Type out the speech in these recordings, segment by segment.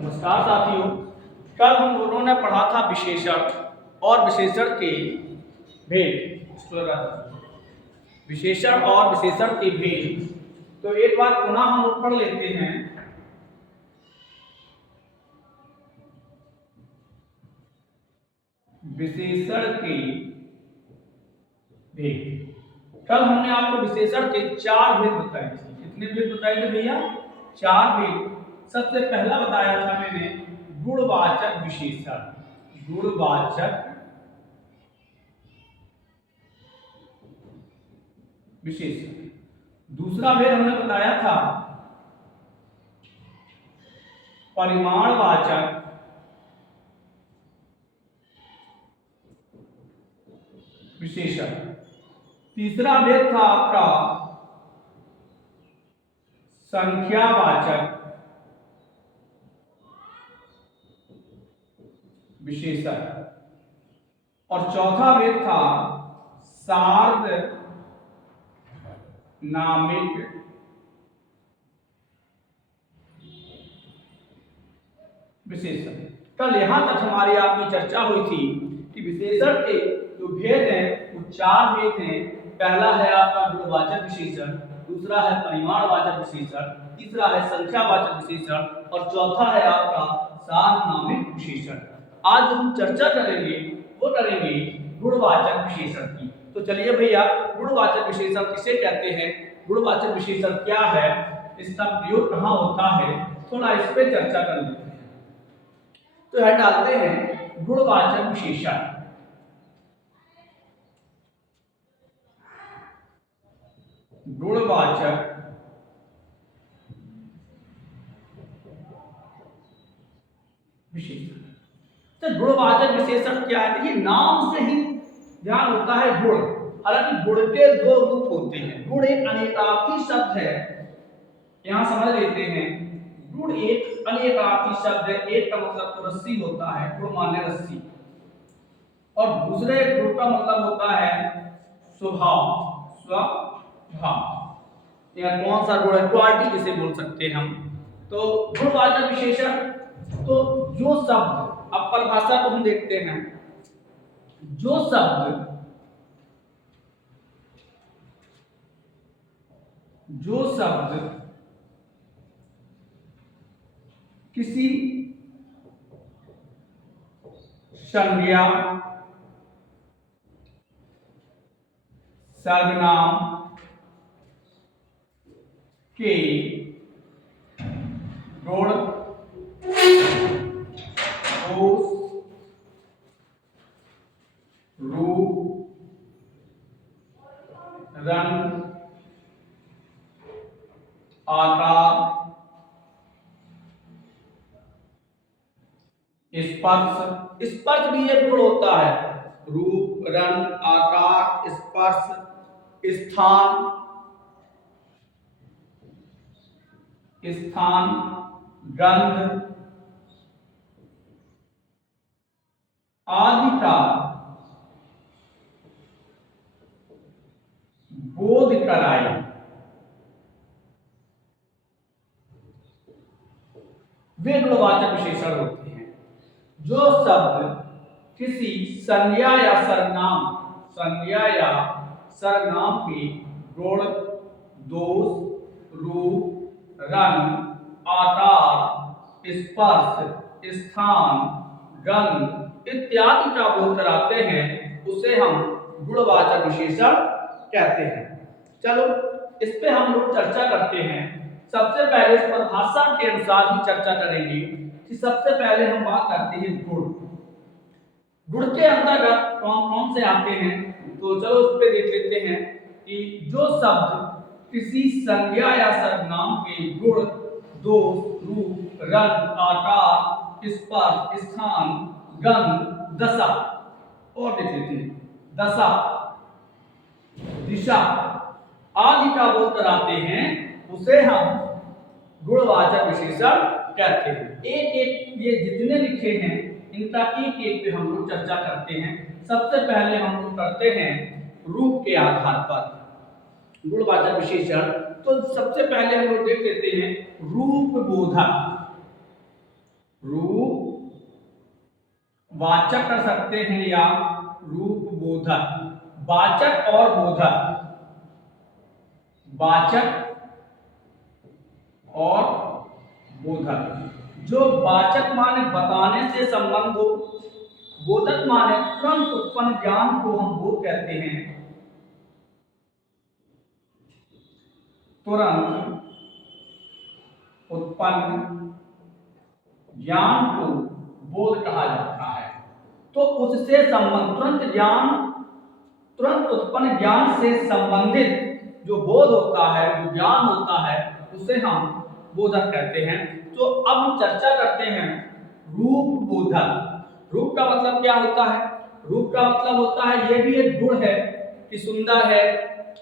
नमस्कार साथियों, कल हम लोगों ने पढ़ा था विशेषण और विशेषण के भेद। विशेषण और विशेषण के भेद। तो एक बार पुनः हम लोग पढ़ लेते हैं। विशेषण के भेद। कल हमने आपको विशेषण के 4 भेद बताए थे। कितने भेद बताए थे भैया? 4 भेद। सबसे पहला बताया था मैंने गुणवाचक विशेषण। गुणवाचक विशेषण। दूसरा भेद हमने बताया था परिमाणवाचक विशेषण। तीसरा भेद था आपका संख्यावाचक विशेषण। और चौथा भेद था सार्वनामिक विशेषण। कल यहां तक हमारी आपकी चर्चा हुई थी कि विशेषण के जो भेद हैं वो 4 भेद हैं। पहला है आपका गुणवाचक विशेषण, दूसरा है परिमाणवाचक विशेषण, तीसरा है संख्यावाचक विशेषण और चौथा है आपका सार्वनामिक विशेषण। आज जो हम चर्चा करेंगे वो करेंगे गुणवाचक विशेषण की। तो चलिए भैया, गुणवाचक विशेषण किसे कहते हैं, गुणवाचक विशेषण क्या है, इसका प्रयोग कहाँ होता है, थोड़ा इस पे चर्चा कर लेते हैं। तो यह डालते हैं गुणवाचक विशेषण। गुणवाचक विशेषण। तो गुणवाचक विशेषण क्या है? ये नाम से ही ध्यान होता है गुण। हालांकि गुण के 2 रूप होते हैं। गुण एक अनेकार्थी शब्द है, यहां समझ लेते हैं। गुण एक अनेकार्थी शब्द है। एक का मतलब तो रस्सी होता है, गुण माने रस्सी, और दूसरे गुण का मतलब होता है स्वभाव। स्वभाव या कौन सा गुण है, क्वालिटी जिसे बोल सकते हैं हम। तो गुणवाचक विशेषण, तो जो शब्द, अब परिभाषा को हम देखते हैं। जो शब्द किसी संज्ञा, सर्वनाम के गुण, दोष, रूप, रंग, आकार, स्पर्श। स्पर्श भी एक गुण होता है। रूप, रंग, आकार, स्पर्श, स्थान, गंध आदि का बोध कराई वे गुणवाचक विशेषण होते हैं। जो शब्द किसी संज्ञा या सर्वनाम के गुण, दोष, रूप, रंग, आकार, स्पर्श, स्थान, गंध इत्यादि का बोध कराते हैं, उसे हम गुणवाचक विशेषण कहते हैं। चलो इस पे हम लोग चर्चा करते हैं। सबसे पहले इस परिभाषा के अनुसार ही चर्चा करेंगे कि सबसे पहले हम बात करते हैं गुण। गुण के अंतर्गत कौन कौन से आते हैं, तो चलो इस पे देख लेते हैं कि जो शब्द किसी संज्ञा या सर्वनाम के गुण, दोष, रूप, रंग, आकार, स्पर्श, स्थान, गंध, दशा, और देख लेते हैं दशा, दिशा आदि का बोध कराते हैं, उसे हम गुणवाचक विशेषण कहते हैं। एक एक ये जितने लिखे हैं इनका एक एक पे हम लोग चर्चा करते हैं। सबसे पहले हम लोग करते हैं रूप के आधार पर गुणवाचक विशेषण। तो सबसे पहले हम लोग देख लेते हैं रूप बोधक। रूप वाचक कर सकते हैं या रूप बोधक। वाचक और बोधक, वाचक और बोधक। जो वाचक माने बताने से संबंध हो, बोधक माने तुरंत उत्पन्न ज्ञान को हम बोध कहते हैं। तुरंत उत्पन्न ज्ञान को बोध कहा जाता है। तो उससे संबंध तुरंत उत्पन्न ज्ञान से संबंधित जो बोध होता है, जो ज्ञान होता है, उसे हम बोधक कहते हैं। तो अब हम चर्चा करते हैं रूप बोधक। रूप का मतलब क्या होता है? रूप का मतलब होता है ये भी एक गुण है कि सुंदर है,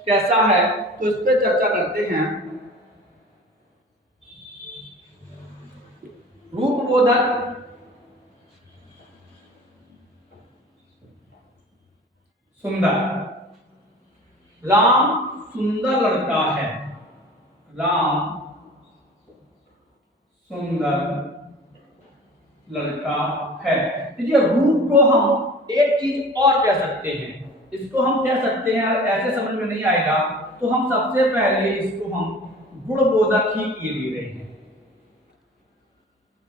कैसा है, तो इस पर चर्चा करते हैं। रूप बोधक सुंदर। राम सुंदर लड़का है। राम सुंदर लड़का है। देखिए, रूप को हम एक चीज और कह सकते हैं। इसको हम कह सकते हैं, ऐसे समझ में नहीं आएगा तो हम सबसे पहले इसको हम गुणबोधक ही के ले रहे हैं।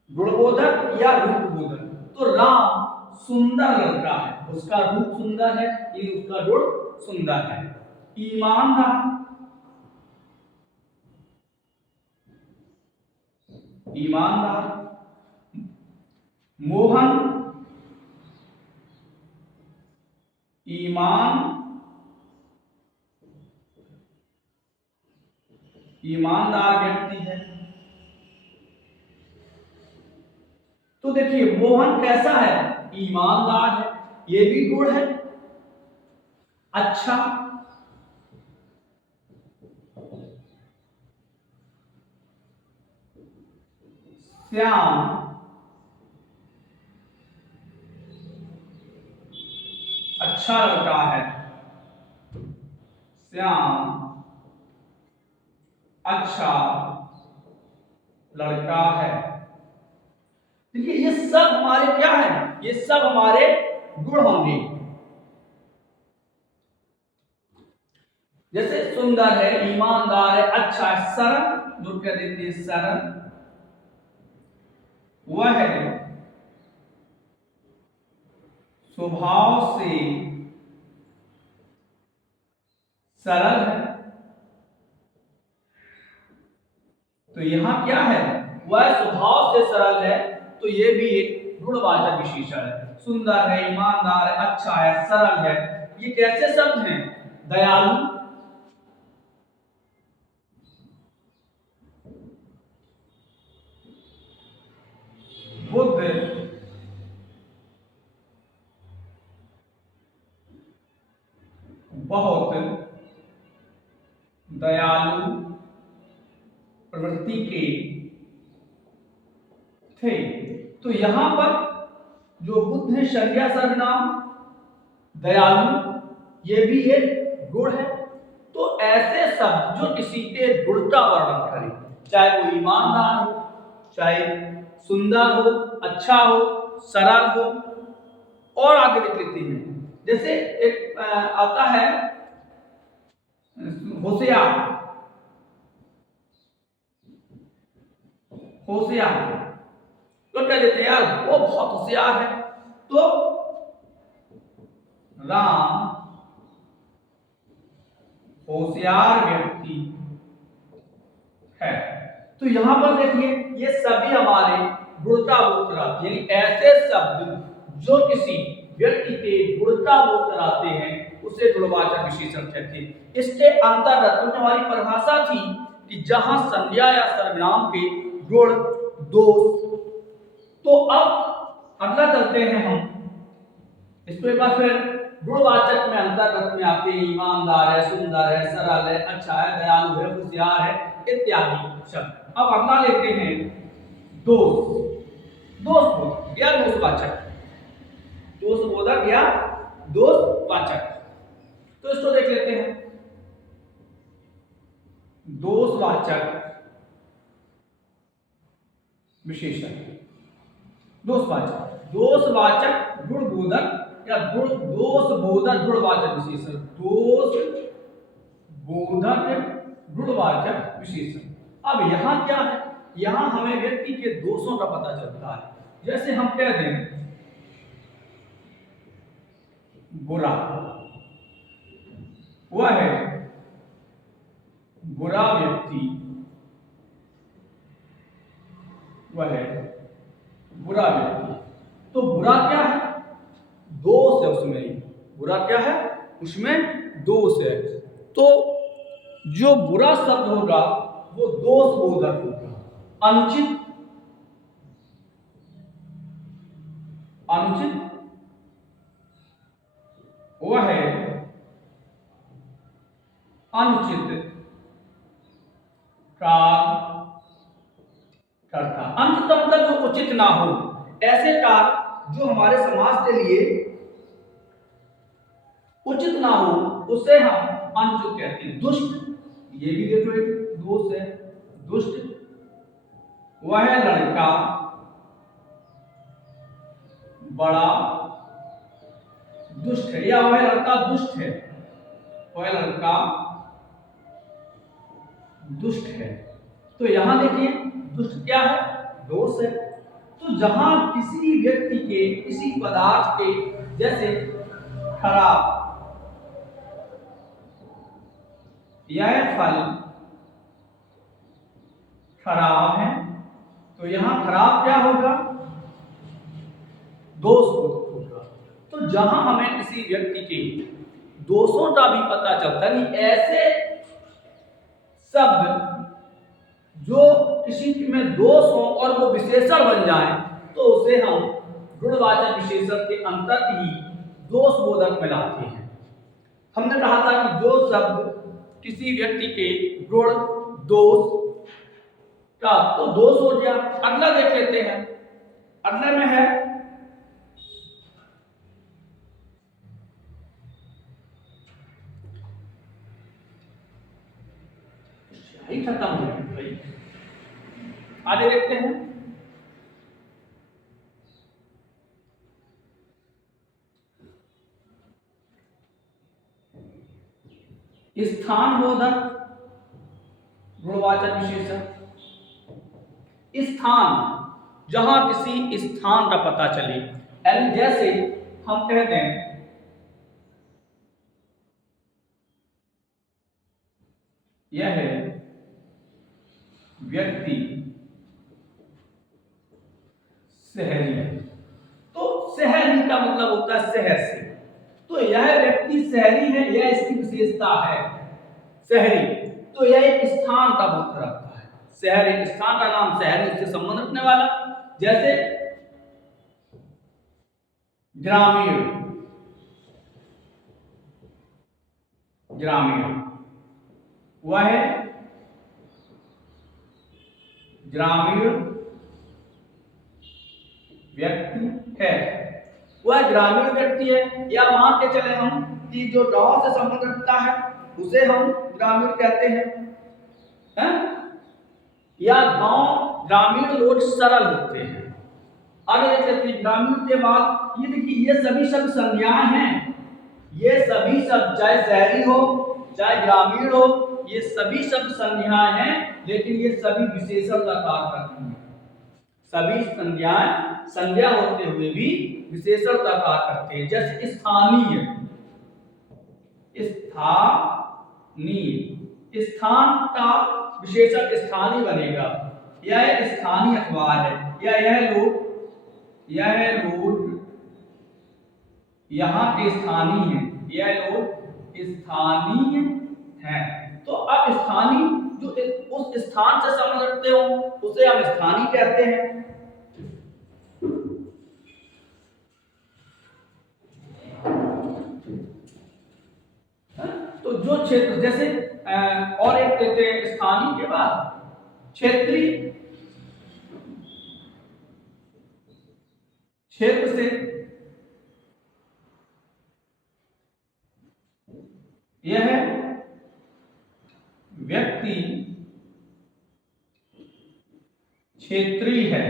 गुणबोधक या रूप बोधक। तो राम सुंदर लड़का है, उसका रूप सुंदर है, ये उसका गुण सुंदर है। ईमानदार, ईमानदार। मोहन ईमानदार व्यक्ति है। तो देखिए, मोहन कैसा है? ईमानदार है, ये भी गुण है। अच्छा, श्याम अच्छा लड़का है। श्याम अच्छा लड़का है। देखिए, ये सब हमारे क्या है? ये सब हमारे गुण होंगे। जैसे सुंदर है, ईमानदार है, अच्छा है, सरल, जो कह देते हैं सरल, वह है स्वभाव से सरल है। तो यहां क्या है? वह स्वभाव से सरल है, तो ये भी एक गुणवाचक विशेषण है। सुंदर है, ईमानदार है, अच्छा है, सरल है। ये कैसे शब्द हैं? दयालु, बुद्ध, बहुत दयालु प्रवृत्ति के थे। तो यहां पर जो बुद्ध है, संज्ञा सर्वनाम, दयालु, ये भी एक गुण है। तो ऐसे शब्द जो किसी के गुण का वर्णन करें, चाहे वो ईमानदार हो, चाहे सुंदर हो, अच्छा हो, सरल हो, और आगे देख लेते हैं। जैसे एक आता है होशियार, होशियार, तो क्या देते हैं? यार वो बहुत होशियार है। तो राम होशियार व्यक्ति है। तो यहां पर देखिए, ये सभी हमारे गुणता बोध कराते हैं, यानी ऐसे शब्द जो किसी व्यक्ति के गुणता बोध कराते हैं, उसे गुणवाचक विशेषण कहते हैं। इसके अंतर्गत जो हमारी परिभाषा थी कि जहां संज्ञा या सर्वनाम के गुण, दोष। तो अब अगला चलते हैं हम, इसको एक बार फिर गुणवाचक में अंतर्गत में आते हैं। ईमानदार है, सुंदर है, सरल है, अच्छा है, दयालु है, होशियार है, इत्यादि शब्द। अब अगला लेते हैं दोष। दोष बोधक या दोषवाचक, दोष बोधक या दोषवाचक। तो इसको देख लेते हैं। दोषवाचक विशेषण। दोषवाचक, दोषवाचक गुणबोधक या दोषबोधक गुणवाचक विशेषण, दोष बोधक गुणवाचक विशेषण। अब यहाँ क्या है, यहाँ हमें व्यक्ति के दोषों का पता चलता है। जैसे हम कह दें बुरा, वह है बुरा व्यक्ति, वह है बुरा व्यक्ति। तो बुरा क्या है, दोष है उसमें, बुरा क्या है उसमें दोष है। तो जो बुरा शब्द होगा वो दोष बोधक होगा। अनुचित, अनुचित वह है अनुचित कार्य करता। अनुचित का मतलब जो उचित ना हो, ऐसे कार्य जो हमारे समाज के लिए उचित ना हो उसे हम अनुचित कहते हैं। दुष्ट, ये भी देखो एक दोष है, दुष्ट वह लड़का बड़ा दुष्ट है, या वह लड़का दुष्ट है, वह लड़का दुष्ट है। तो यहां देखिए दुष्ट क्या है, दोष है। तो जहां किसी व्यक्ति के, किसी पदार्थ के, जैसे खराब, यह फल खराब है, तो यहां खराब क्या होगा, दोष होगा। तो जहां हमें किसी व्यक्ति के दोषों का भी पता चलता है, ऐसे शब्द जो किसी में दोष हो और वो विशेषण बन जाए, तो उसे हम गुणवाचक विशेषण के अंतर्गत ही दोष बोधक में लाते हैं। हमने कहा था कि जो शब्द किसी व्यक्ति के गुण दोष का, तो दोष हो गया। अगला देख लेते हैं, अगले में है ही खत्म हो गई, आगे देखते हैं। स्थान बोधक गुणवाचक विशेषण, स्थान, जहां किसी स्थान का पता चले, जैसे हम कह दें यह है व्यक्ति शहरी है, तो शहरी का मतलब होता है शहर से, तो यह व्यक्ति शहरी है, यह इसकी विशेषता है शहरी। तो यह एक स्थान का बोध रखता है, शहर एक स्थान का नाम, शहरी उससे संबंध रखने वाला। जैसे ग्रामीण, ग्रामीण वह है ग्रामीण व्यक्ति है, वह ग्रामीण व्यक्ति है। या मान के चले हम कि जो गांव से संबंध रखता है उसे हम ग्रामीण कहते हैं, या गांव, ग्रामीण लोग सरल होते हैं। आगे देखते हैं ग्रामीण के बाद, ये देखिए ये सभी शब्द संज्ञाएं हैं, ये सभी शब्द चाहे शहरी हो चाहे ग्रामीण हो, ये सभी शब्द संज्ञाएं हैं, लेकिन ये सभी विशेषण का कार्य करती हैं। सभी संज्ञाएं संज्ञा होते हुए भी विशेषण का कार्य करते हैं। जैसे स्थानीय, स्थानीय, स्थान का विशेषण स्थानीय बनेगा। यह स्थानीय अखबार है, या यह लोग यहाँ के स्थानीय हैं, यह लोग स्थानीय हैं। तो अब स्थानीय जो उस स्थान से संबंध रखते हो उसे हम स्थानीय कहते हैं। तो जो क्षेत्र, जैसे और एक कहते हैं स्थानीय के बाद क्षेत्रीय, क्षेत्र से यह व्यक्ति क्षेत्रीय है।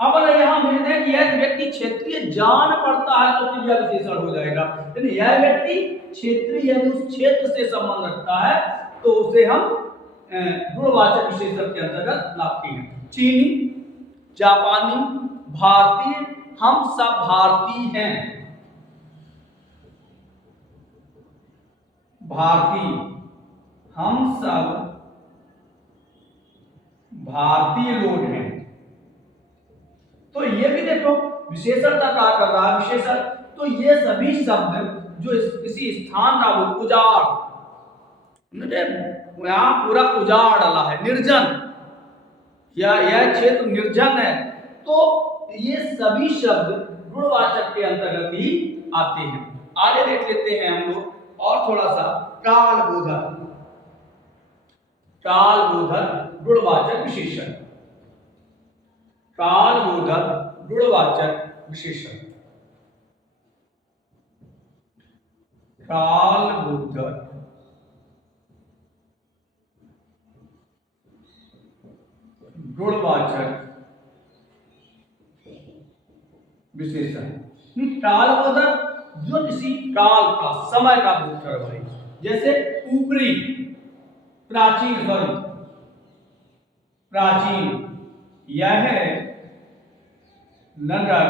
अब यहां कि यह व्यक्ति क्षेत्रीय जान पड़ता है तो क्रिया विशेषण हो जाएगा। यानी यह व्यक्ति क्षेत्रीय यानी उस क्षेत्र से संबंध रखता है तो उसे हम गुणवाचक विशेषण के अंतर्गत लाते हैं। चीनी, जापानी, भारतीय, हम सब भारतीय हैं। भारतीय, हम सब भारतीय लोग हैं। तो ये भी देखो विशेषण का क्या कर रहा है विशेषण, तो ये सभी शब्द जो किसी स्थान का उजाड़, यहाँ पूरा उजाड़ डाला है, निर्जन, या यह क्षेत्र निर्जन है, तो ये सभी शब्द गुणवाचक के अंतर्गत ही आते हैं। आगे देख लेते हैं हम लोग और थोड़ा सा कालबोधक। कालबोधक गुणवाचक विशेषण। कालबोधक गुणवाचक विशेषण। कालबोधक गुणवाचक विशेषण। कालबोधक जो किसी काल का, समय का बोध करवाए, जैसे ऊपरी, प्राचीन, सॉरी प्राचीन, यह नगर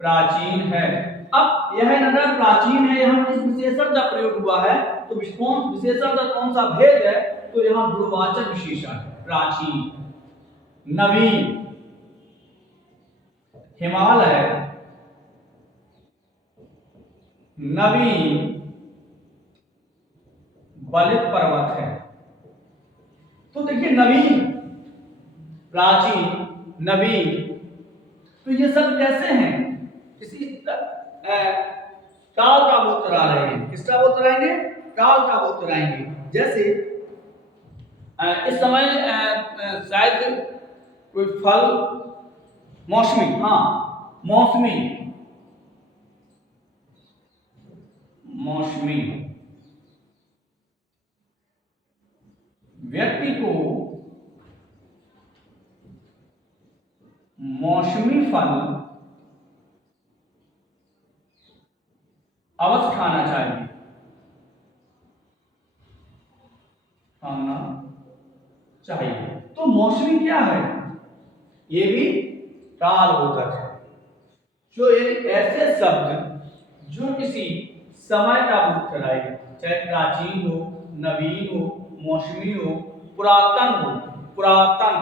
प्राचीन है। अब यह नगर प्राचीन है, यहाँ किस विशेषण का प्रयोग हुआ है, तो विशेषण का कौन सा भेद है, तो यहाँ गुणवाचक विशेषण है। प्राचीन, नवीन, हिमालय, नवीन बलित पर्वत है। तो देखिए नवीन, प्राचीन, नवीन, तो ये सब कैसे हैं, किसी काल का बोध करा रहे हैं। किसका बोध कराएंगे, काल का बोध कराएंगे। जैसे इस समय शायद कोई फल मौसमी, हाँ मौसमी, मौसमी, व्यक्ति को मौसमी फल अवश्य खाना चाहिए, खाना चाहिए। तो मौसमी क्या है, ये भी कालबोधक है। जो ऐसे शब्द जो किसी समय का बोध कराए, चाहे प्राचीन हो, नवीन हो, मौसमी हो, पुरातन हो, पुरातन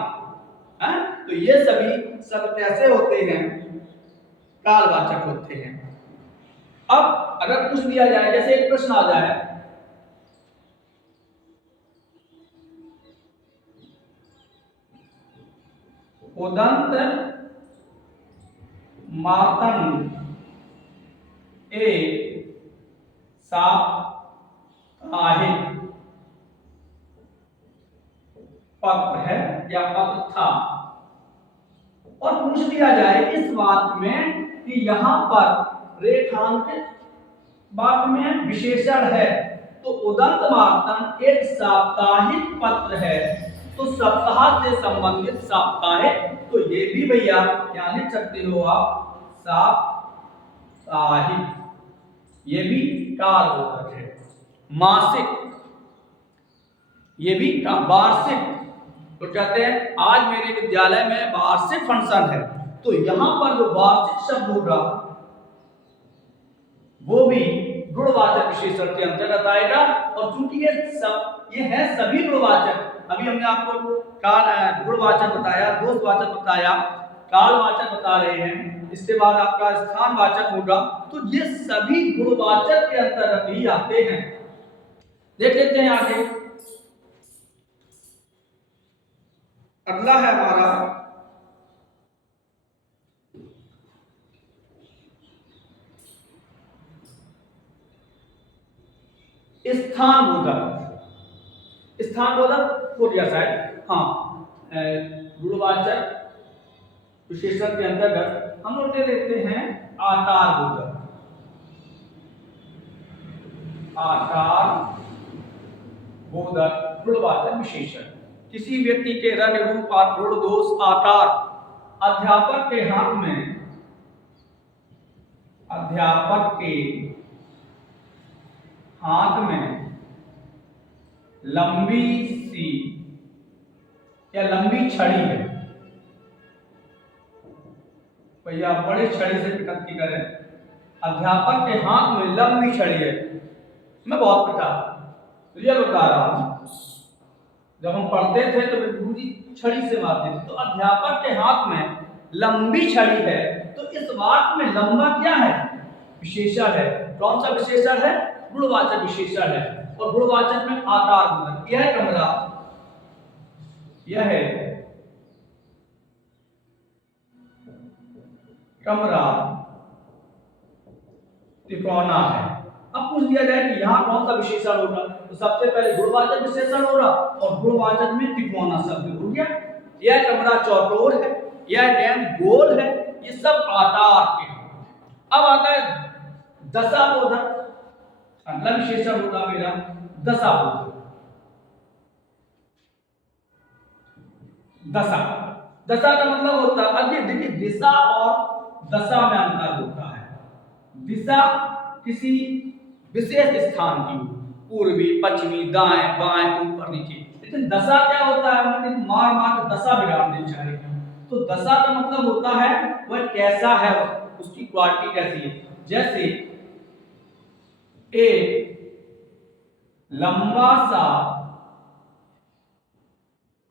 है, तो ये सभी शब्द कैसे होते हैं, कालवाचक होते हैं। अब अगर पूछ दिया जाए, जैसे एक प्रश्न आ जाए, उदंत मार्तंड एक साप्ताहिक पत्र है या पत्र था, और पूछ दिया जाए इस बात में कि यहाँ पर रेखांकित वाक्य में विशेषण है, तो उदंत मार्तंड एक साप्ताहिक पत्र है, तो सप्ताह से संबंधित साप्ताहिक, तो ये भी भैया क्या लिख सकते हो आप, साप्ताहिक, ये भी कालबोधक है। मासिक, ये भी वार्षिक, तो कहते हैं आज मेरे विद्यालय में वार्षिक फंक्शन है, तो यहां पर जो वार्षिक शब्द होगा वो भी गुणवाचक विशेषण के अंतर्गत आएगा। और चूंकि ये है सभी गुणवाचक, अभी हमने आपको गुणवाचक बताया, दोषवाचक बताया, कालवाचक बता रहे हैं, इसके बाद आपका स्थानवाचक होगा, तो ये सभी गुणवाचक के अंतर्गत ही आते हैं। देख लेते हैं आगे, अगला है हमारा स्थानबोधक। स्थानबोधक हो गया शायद, हाँ, गुणवाचक विशेषण के अंतर्गत हम लोग ले लेते हैं आकारबोधक। आकारबोधक गुणवाचक विशेषण, किसी व्यक्ति के रंग, रूप, गुण, दोष, आकार अध्यापक के हाथ में, अध्यापक के हाथ में लंबी सी या लंबी छड़ी है। भैया बड़ी छड़ी से पिटती करें। अध्यापक के हाथ में लंबी छड़ी है। मैं बहुत पिटा, रियल बता रहा हूं। जब हम पढ़ते थे तो गुरुजी छड़ी से मारते थे। तो अध्यापक के हाथ में लंबी छड़ी है, तो इस वाक्य में लंबा क्या है? विशेषण है। कौन सा विशेषण है? गुणवाचक विशेषण है। और गुणवाचक में आकार होगा। यह कमरा, यह है कमरा तिकोना है। अब पूछ दिया जाए कि यहाँ कौन सा विशेषण होगा, तो सबसे पहले गुणवाचक विशेषण होगा और गुणवाचक में तिकोना शब्द हो गया। यह कमरा चौकोर है, यह गेंद गोल है, ये सब आकार के। अब आता है दशाबोधक। अगला विशेषण होगा मेरा दशाबोधक। दशा, दशा का मतलब होता है, देखिए दिशा और दशा में अंतर होता है। दिशा किसी विशेष स्थान की, पूर्वी, पश्चिमी, दाएं, बाएं, ऊपर, नीचे। लेकिन दशा क्या होता है? मतलब मार मार के दशा बिगाड़ दे बेचारे। तो दशा का मतलब होता है वह कैसा है, उसकी क्वालिटी कैसी है। जैसे एक लंबा सा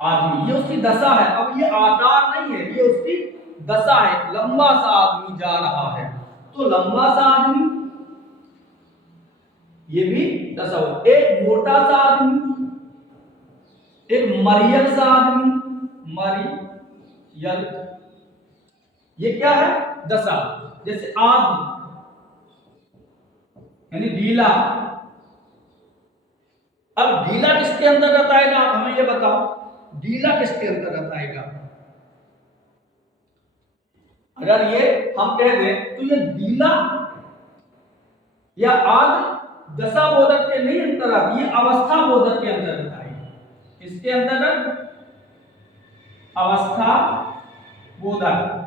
आदमी, ये उसकी दशा है। अब ये आकार नहीं है, ये उसकी दशा है। लंबा सा आदमी जा रहा है, तो लंबा सा आदमी, ये भी दशा हो। एक मोटा सा आदमी, एक मरियल सा आदमी, मरियल, ये क्या है? दशा। जैसे आदि यानी ढीला। अब ढीला किसके अंतर्गत आएगा? आप हमें ये बताओ, ढीला किसके अंतर्गत आएगा? अगर ये हम कह दें तो ये ढीला या आदि दशा बोधक के नहीं अंतर्गत, ये अवस्था बोधक के अंतर्गत आएगी। इसके अंतर्गत अवस्था बोधक।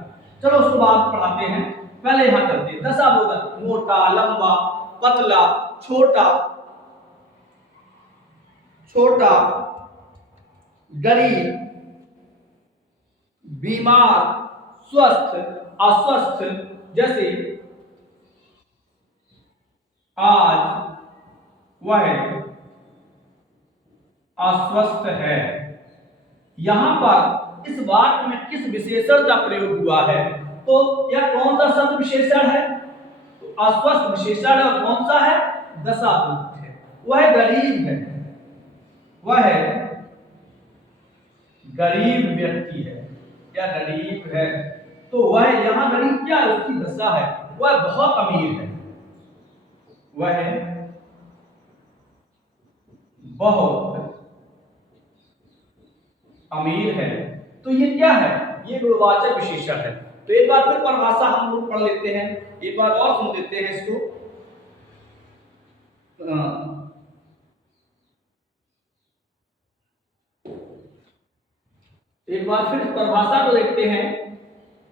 चलो उसको बाद पढ़ाते हैं, पहले यहां चलते हैं। दशा बोधक मोटा, लंबा, पतला, छोटा, छोटा, गरीब, बीमार, स्वस्थ, अस्वस्थ। जैसे आज वह अस्वस्थ है। यहां पर इस वाक्य में किस विशेषण का प्रयोग हुआ है? तो यह कौन सा शब्द विशेषण है? तो अस्वस्थ विशेषण। और कौन सा है? दशा बोधक है। वह गरीब है, वह गरीब व्यक्ति है या गरीब है। तो वह यहां गरीब क्या है? उसकी दशा है। वह बहुत अमीर है, वह बहुत अमीर है। तो ये क्या है? ये गुणवाचक विशेषण है। तो एक बार फिर परिभाषा हम लोग पढ़ लेते हैं, एक बार और सुन लेते हैं इसको। एक बार फिर परिभाषा को देखते हैं।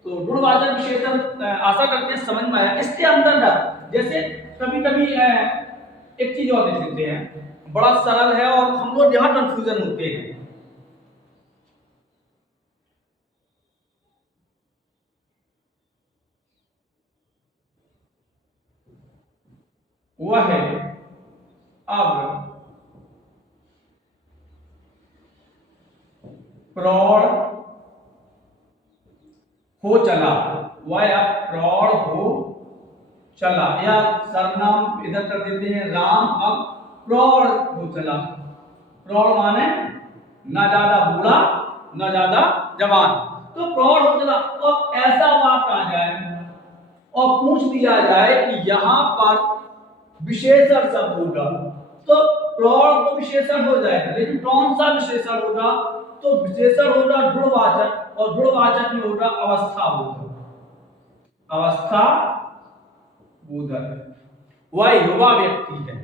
तो गुणवाचक विशेषण आशा करते हैं समझ में आया। इसके अंतर्गत जैसे कभी कभी एक चीज और देख लेते हैं, बड़ा सरल है और हम लोग यहाँ कंफ्यूजन होते हैं। वह है अब प्रौढ़ हो चला, वह अब प्रौढ़ हो चला। या सर्वनाम इधर कर देते हैं, राम अब प्रौढ़ हो चला। प्रौढ़ माने ना ज्यादा बूढ़ा ना ज्यादा जवान, तो प्रौढ़ हो चला। तो अब ऐसा वाक्य आ जाए और पूछ दिया जाए कि यहां पर विशेषण शब्द होगा, तो प्रौढ़ तो विशेषण हो जाएगा, लेकिन कौन सा विशेषण होगा? तो विशेषण होगा गुणवाचक, और गुणवाचक में होगा अवस्था बोधक। अवस्था बोधक। वह युवा व्यक्ति है।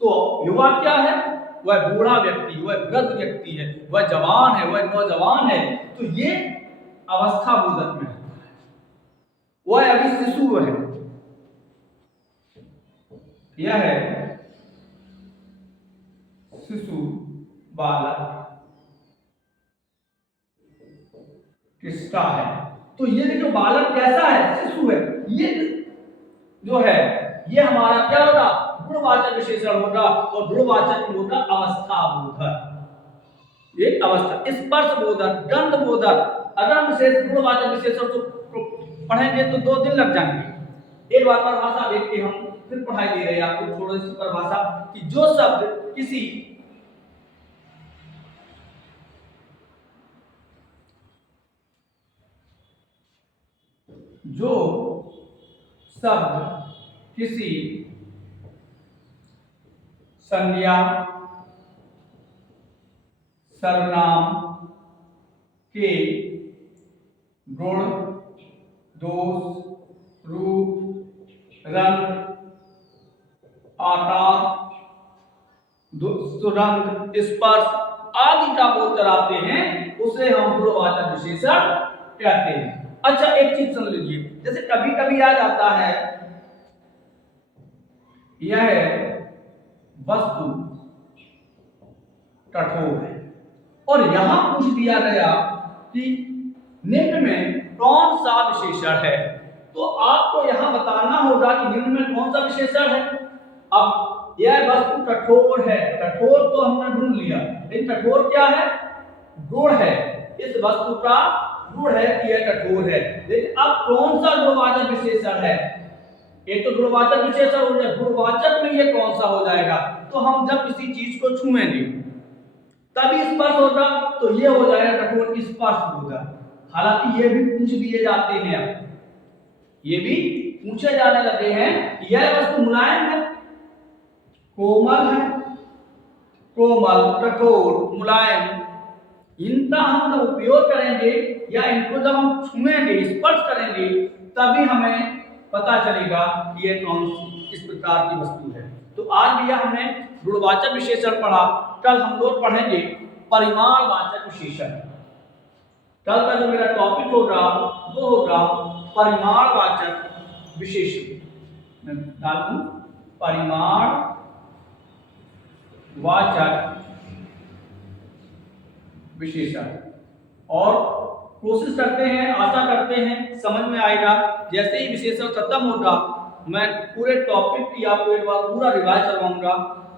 तो युवा क्या है? वह बूढ़ा व्यक्ति, वह वृद्ध व्यक्ति है, वह जवान है, वह नौजवान है। तो ये अवस्था बोधक में होता है। वह अभी शिशु है, यह है शिशु बालक किसका है। तो ये जो बालक कैसा है, शिशु है, ये जो है ये हमारा क्या होगा, गुणवाचक विशेषण होगा। और गुणवाचक में होगा अवस्था बोधक, एक अवस्था, स्पर्श बोधक, गंध बोधक। अगर हम विशेष गुणवाचक विशेषण को पढ़ेंगे तो 2 दिन लग जाएंगे। एक बार परिभाषा देख के हम फिर पढ़ाई दे रहे हैं आपको थोड़ी सी परिभाषा कि जो शब्द किसी संज्ञा, सर्वनाम के गुण, दोष, रूप, रंग, आकार, सुगंध, स्पर्श आदि का बोध कराते हैं, उसे हम गुणवाचक विशेषण कहते हैं। अच्छा, एक चीज सुन लीजिए, जैसे कभी कभी आ जाता है यह वस्तु कठोर है, और यहां पूछ दिया गया कि निम्न में कौन सा विशेषण है, तो आपको यहां बताना होगा कि निम्न में कौन सा विशेषण है। अब यह वस्तु कठोर है, कठोर तो हमने ढूंढ लिया, लेकिन कठोर क्या है, गुण है, इस वस्तु का गुण है कि यह कठोर है। लेकिन अब कौन सा गुणवाचक विशेषण है, ये तो गुणवाचक विशेषण हो जाए, गुणवाचक में ये कौन सा हो जाएगा, तो हम जब किसी चीज को छुएंगे तभी स्पर्श होगा, तो ये हो जाएगा कठोर स्पर्श होगा। हालांकि ये भी पूछ दिए जाते हैं, ये भी पूछे जाने लगे हैं कि यह वस्तु मुलायम है, कोमल है, कोमल, कठोर, मुलायम, इनका हम जब उपयोग करेंगे या इनको जब हम छुएंगे, स्पर्श करेंगे, तभी हमें पता चलेगा कि ये कौन किस प्रकार की वस्तु है। तो आज भी हमने गुणवाचक विशेषण पढ़ा, कल हम लोग पढ़ेंगे परिमाणवाचक विशेषण। कल का जो मेरा टॉपिक होगा वो होगा परिमाणवाचक विशेषण। मैं डाल दूं परिमाणवाचक विशेषण, और कोशिश करते हैं, आशा करते हैं समझ में आएगा। जैसे ही विशेषण खत्म होगा मैं पूरे टॉपिक की आपको एक बार पूरा रिवाइज करवाऊंगा।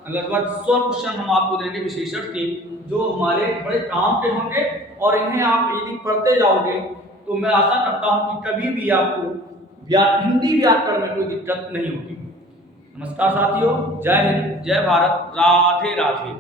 लगभग 100 क्वेश्चन हम आपको देंगे विशेषण के, जो हमारे बड़े काम के होंगे, और इन्हें आप यदि पढ़ते जाओगे तो मैं आशा करता हूं कि कभी भी आपको हिंदी व्याकरण में कोई दिक्कत नहीं होगी। नमस्कार साथियों, जय हिंद, जय भारत, राधे राधे।